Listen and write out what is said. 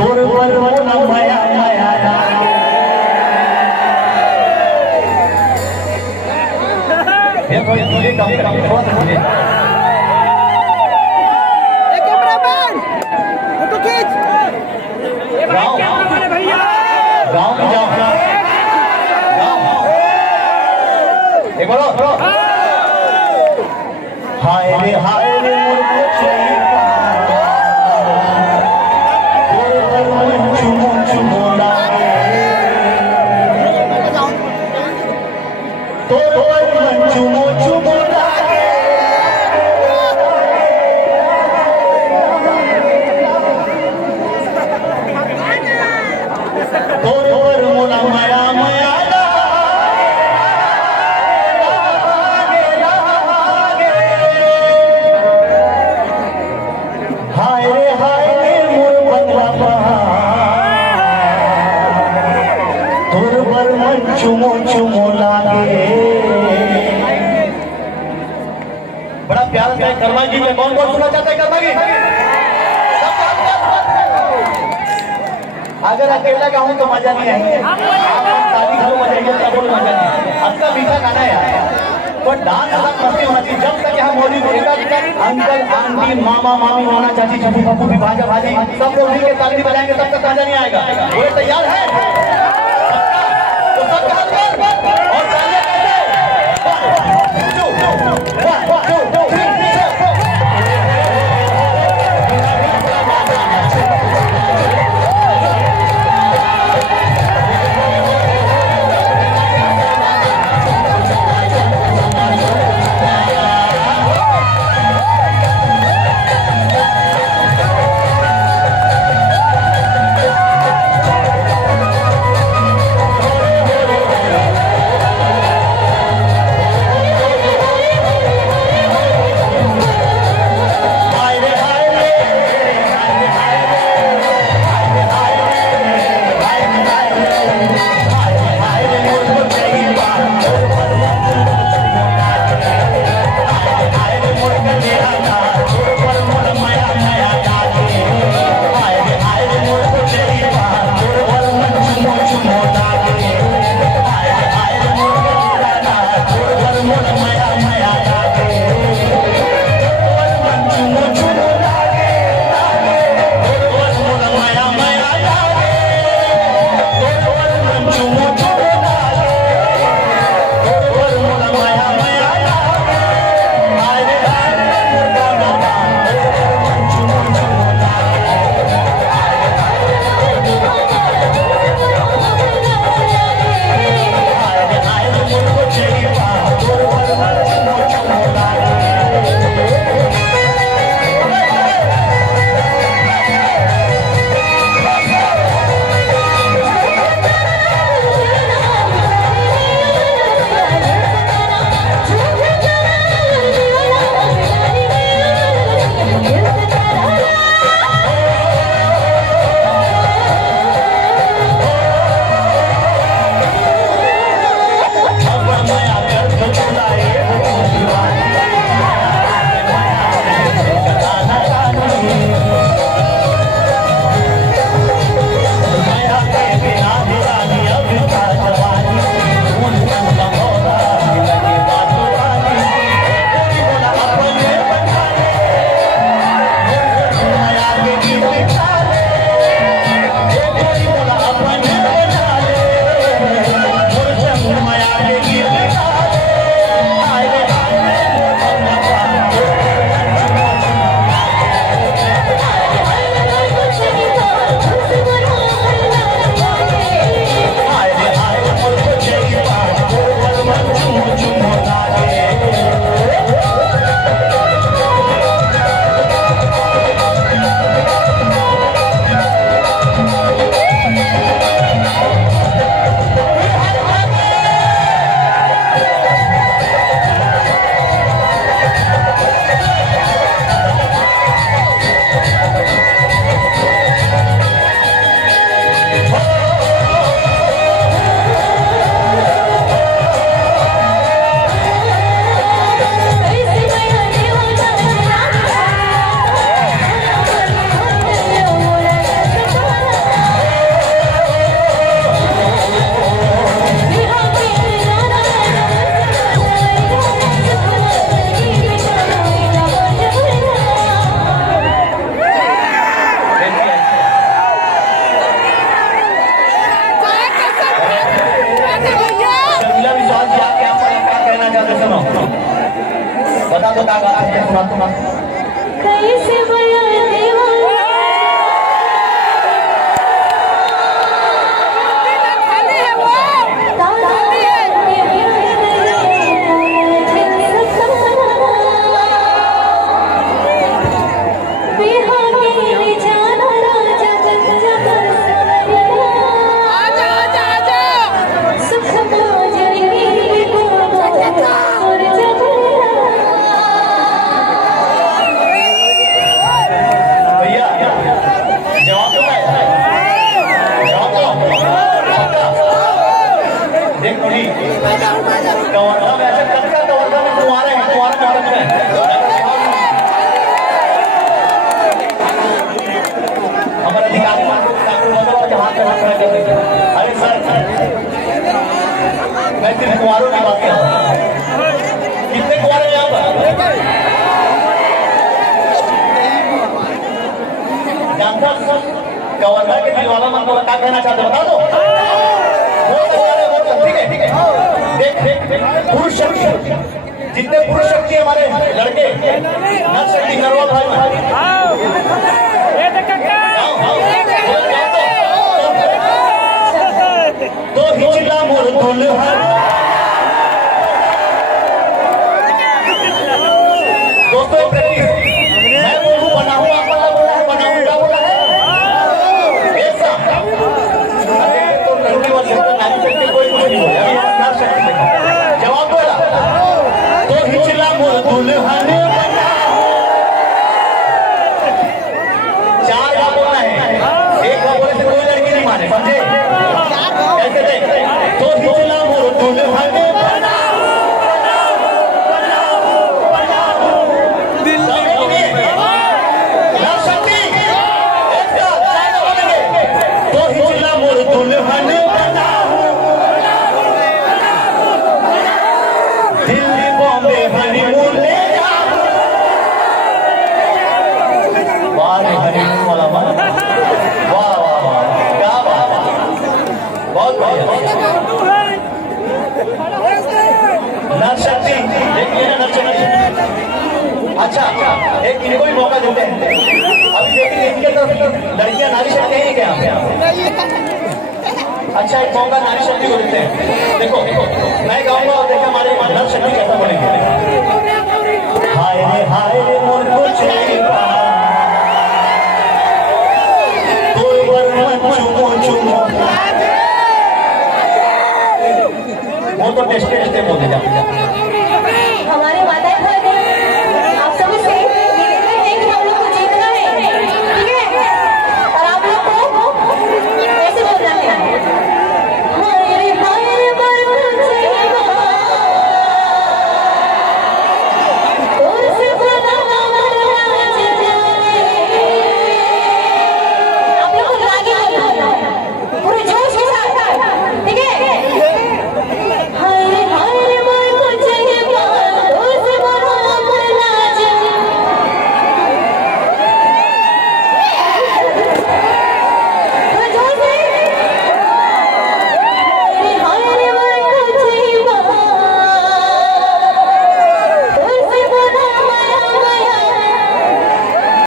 तोर पर मोना माया माया ये मुझे काम थोड़ा सा मुझे एक कैमरामैन फोटो खींच गाँव भैया गाँव में जाओ एक बोलो हाय रे मुझको चाहिए तोर पर मन चुमो चुमो लागे तोर पर मन चुमो चुमो लागे तोर पर मोला माया माया चुमो चुमो लागे। बड़ा प्यार से कर्मा जी में कौन सुनना चाहता है कर्मा जी? अगर अकेला गाऊं तो मजा नहीं आएगा, शादी करो मजा आएगा, तब मजा नहीं आएगा। अच्छा मीठा गाना है पर डांस अलग मस्ती होना चाहिए। जब तक यहाँ मौजूद रहेगा अंकल आंटी मामा मामी मामा चाची चप्पू पप्पू भी भाजा भाजी सब लोग मिलकर ताली बजाएंगे तब तक मजा नहीं आएगा। वो तैयार है? सुना कैसे बया दीवाना खाली है वो खाली है बिहारी जाना राजा बच्चा आजा आजा आजा सुख मोजरी को और जब कवर्धा में ऐसे कब का कवर्धा में कुंवारे हैं कुंवारा भारत में हमारे अधिकारी हाथ में हाथ कर देते। अरे सर मैं सिर्फ कुंवारों की बात कर रहा हूँ। कितने कुंवारे हैं यहाँ पर जानता कवर्धा के दिलवाला मन को क्या कहना चाहते बता दो। ठीक है देख पुरुष शक्ति जितने पुरुष शक्ति हमारे लड़के नर शक्ति नरवा भाई तो हिचला मोर दुल्हा दोस्तों मैं बोलूं बनाऊं आप बोला बनाऊं क्या बोला है ऐसा तो लड़की वाले नारी शक्ति कोई कुछ नहीं बोला नर शक्ति जवाब बोला तो हिचला मोर दुल्हा ने चार बार बोलना है एक बार बोले से कोई लड़की नहीं माने समझे कैसे देख तो हिचला मोर दुल्हा ने नर शक्ति तो हिचला मोर दुल्हा ने दिल्ली बॉम्बे हनीमून ले जाओ वाह हनीमून वाला वाह वाह वाह क्या बात बहुत बढ़िया नर शक्ति देखिए ना नर शक्ति अच्छा एक इनको भी मौका देते हैं अभी देखिए इनके तरफ लड़कियां नारी शक्ति है क्या यहाँ पे अच्छा एक मौका नारी शक्ति को देते हैं देखो मैं गाऊंगा और देखिए हमारे नर शक्ति कैसा बोलेंगे हाय रे मोर को चेपा तोर वर चुमो चुमो वो तो टेस्टे बोले जाते